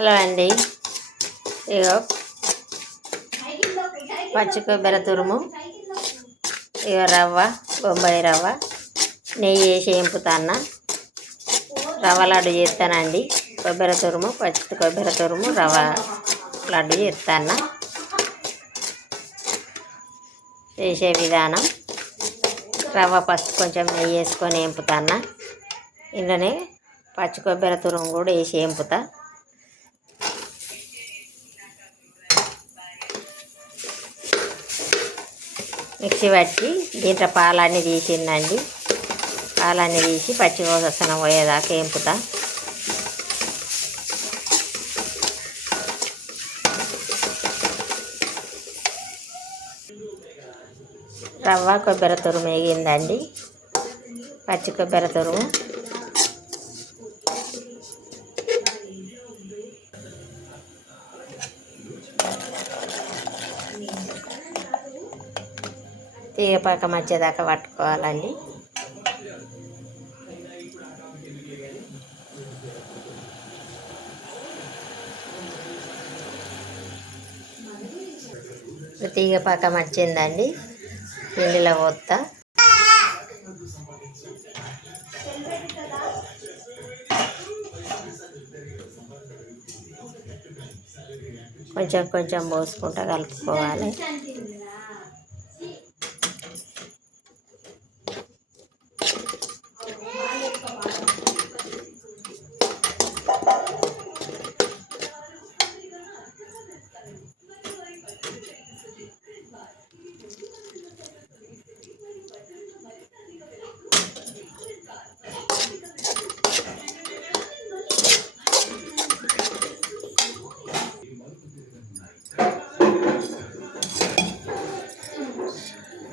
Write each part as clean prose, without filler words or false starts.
Hello అండి. ఇగో పచ్చి కొబ్బరి తురుము, ఇగో రవ్వ, బొంబాయి రవ్వ, నెయ్యి వేసి ఎంపుతాన్న. రవ్వ లడ్డు చేస్తానండి. కొబ్బరి తురుము, పచ్చి కొబ్బరి తురుము, రవ్వ లడ్డు చేస్తాను. చేసే విధానం: రవ్వ ఫస్ట్ కొంచెం నెయ్యి వేసుకొని ఎంపుతాను. ఇందులోనే పచ్చి కొబ్బరి తురుము కూడా వేసి ఎంపుతా. మిక్సీ పట్టి దీంట్లో పాలన్నీ తీసిందండి. పాలన్నీ తీసి పచ్చి వాసన పోయేదాకా ఎంపుతా. రవ్వ కొబ్బరి తురుము వేగిందండి. పచ్చి కొబ్బరి తురుము, తీగపాకం వచ్చేదాకా పట్టుకోవాలండి. తీగపాకం వచ్చిందండి. పిండిలో పోస్తా. కొంచెం కొంచెం పోసుకుంటా కలుపుకోవాలి.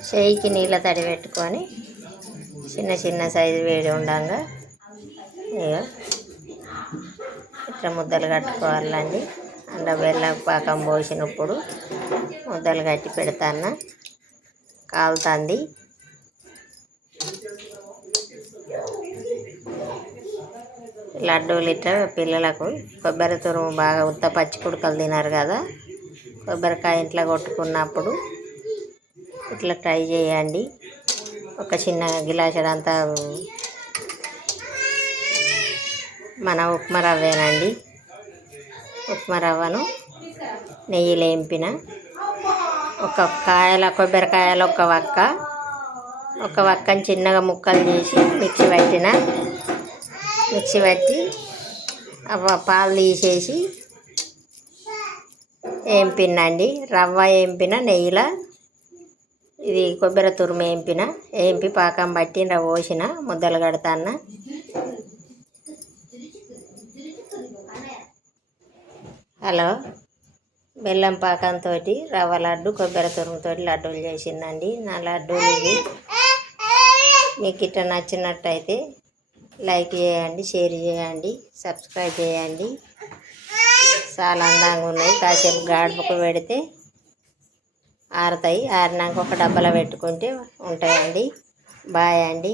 చేయికి నీళ్ళ తడి పెట్టుకొని చిన్న చిన్న సైజు వేడి ఉండగా ఇట్లా ముద్దలు కట్టుకోవాలండి. అందులో బెల్లం పాకం పోసినప్పుడు ముద్దలు కట్టి పెడతాను. కాలుతుంది. లడ్డూలు ఇట్లా పిల్లలకు కొబ్బరి తురుము బాగా ఉత్త పచ్చి కుడకలు తినారు కదా, కొబ్బరికాయ ఇంట్లో కొట్టుకున్నప్పుడు ఇట్లా ట్రై చేయండి. ఒక చిన్న గిలాసడంతా మన ఉప్మా రవ్వేనండి. ఉప్మా రవ్వను నెయ్యిలో ఎంపిన ఒక కొబ్బరికాయలు ఒక వక్కని చిన్నగా ముక్కలు చేసి మిక్సీ పట్టి పాలు తీసేసి ఎంపినండి. రవ్వ ఎంపిన నెయ్యిలో, ఇది కొబ్బరి తురుము ఎంపి పాకం పట్టి పోసిన ముద్దలు కడతాను. హలో, బెల్లం పాకంతో రవ్వ లడ్డు కొబ్బరి తురుముతో లడ్డూలు చేసిందండి. నా లడ్డూలు ఇవి. మీకు ఇట్లా నచ్చినట్టయితే లైక్ చేయండి, షేర్ చేయండి, సబ్స్క్రైబ్ చేయండి. చాలా అందంగా ఉన్నాయి. కాసేపు గాడుపుకు పెడితే ఆరుతాయి. ఆరినాక ఒక డబ్బాలో పెట్టుకుంటే ఉంటాయండి. బాయ్ అండి.